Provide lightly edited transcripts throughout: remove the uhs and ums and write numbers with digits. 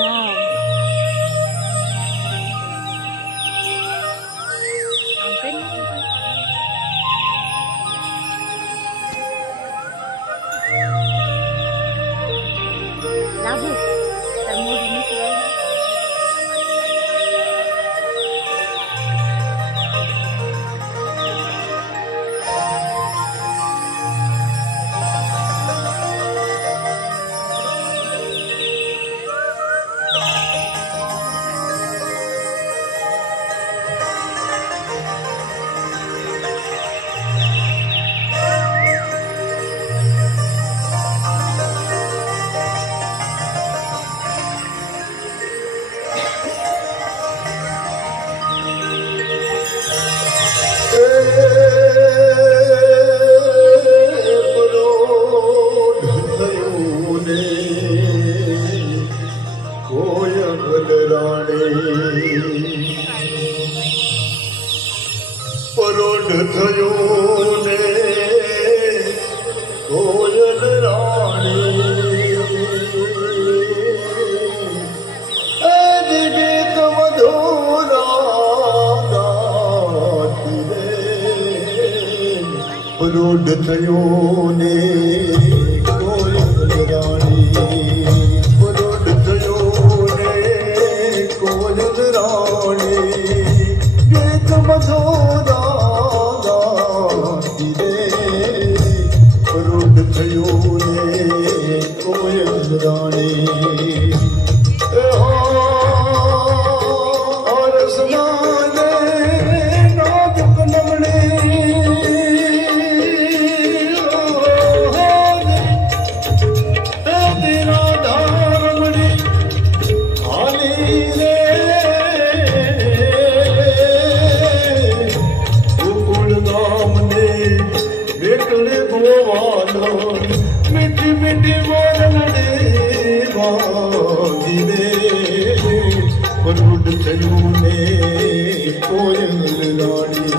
Mom. Angkat ni. Labu. Temu di ni sudah. परोढ़ थयो ने कोयल रानी गीत मधुरा गाती रे परोढ़ थयो ने कोयल रानी परोढ़ थयो ने कोयल रानी गीत मधुरा रानी और सुनाने नाजुक नमने तेरा धारमणी खाली रे गोकुल धाम ने बेकड़े गोवालो मिठी मिठी बोलने परोढ़ थयो ने कोयल रानी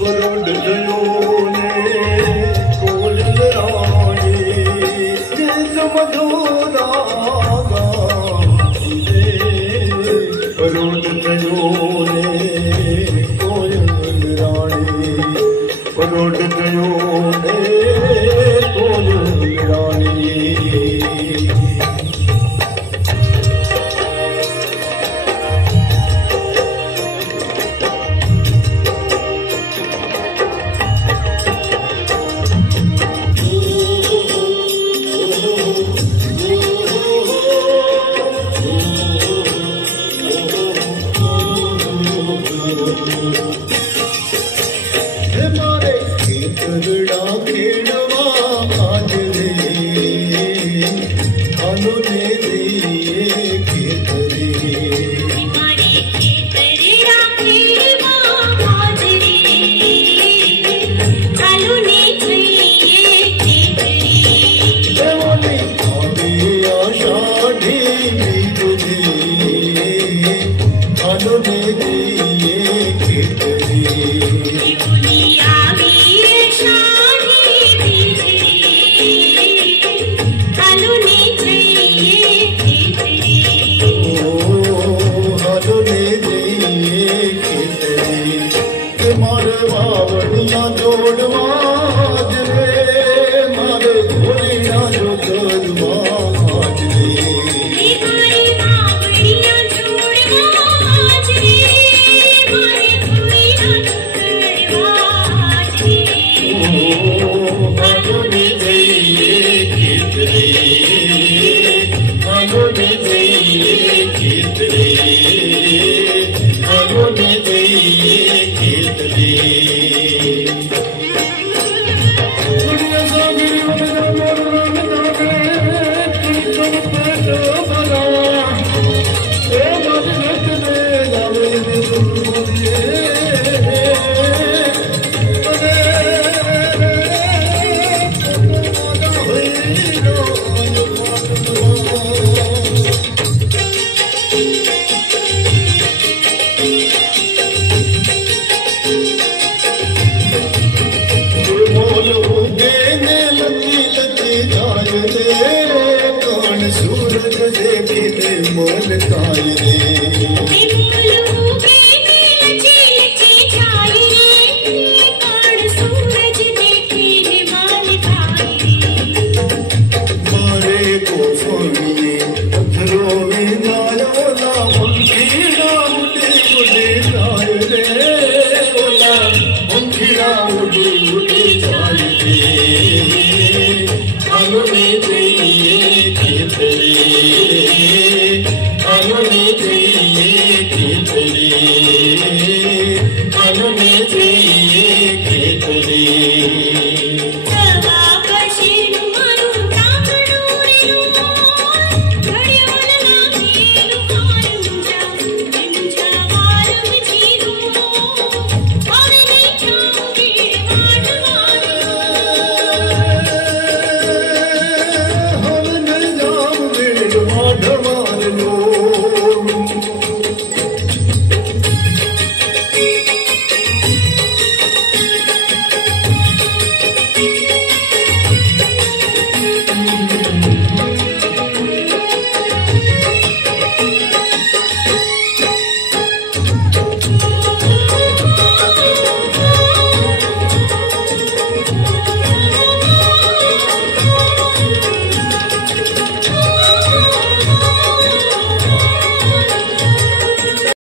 परोढ़ थयो ने कोयल रानी गीत मधुरा गाती रे परोढ़ थयो ने कोयल रानी परोढ़ थयो ने कोयल रानी खाए रे कौन सूरज देखने मोल खाए रे Thank you.